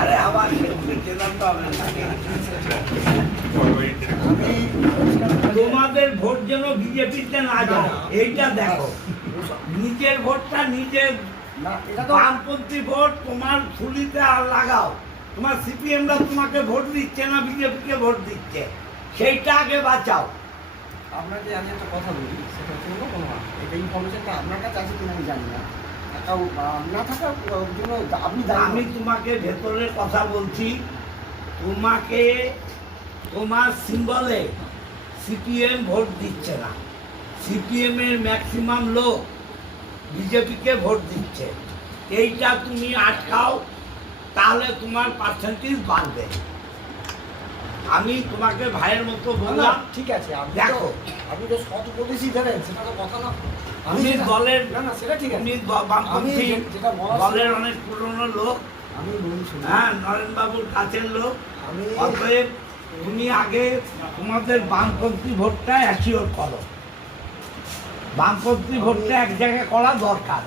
আরে আবার জেলাতে হবে না। তোমাদের ভোট যেন বিজেপিতে না যায় এইটা দেখো। নিজের ভোটটা নিজের বামপন্থী ভোট তোমার ফুলিতে আর লাগাও। তোমার সিপিএমরা তোমাকে ভোট দিচ্ছে না বিজেপিকে ভোট দিচ্ছে, সেইটা আগে বাঁচাও। আপনাকে আমি একটা কথা বলি, সেটা হচ্ছে কোনো এটা ইনফরমেশনটা আপনার কাছে আছে কিনা আমি জানি না, না থাকার জন্য আপনি আমি তোমাকে ভেতরের কথা বলছি। তোমাকে তোমার সিম্বলে সিপিএম ভোট দিচ্ছে না, সিপিএম এর ম্যাক্সিমাম লোক বিজেপিকে ভোট দিচ্ছে। এইটা তুমি আটকাও, তাহলে তোমার পার্সেন্টেজ বাড়বে। আমি তোমাকে ভাইয়ের মতো বললাম। ঠিক আছে, দেখো আপনি তো সৎ উপদেশই দেবেন, সেটা তো কথা না। আমি দলের না সেটা ঠিক আছে, বামপন্থী দলের অনেক পুরনো লোক, আমি হ্যাঁ নরেনবাবুর কাছের লোক। অতএব তুমি আগে তোমাদের বামপন্থী ভোটটা অ্যাসিওর করো, বামপন্থী ভোটটা এক জায়গায় করা দরকার।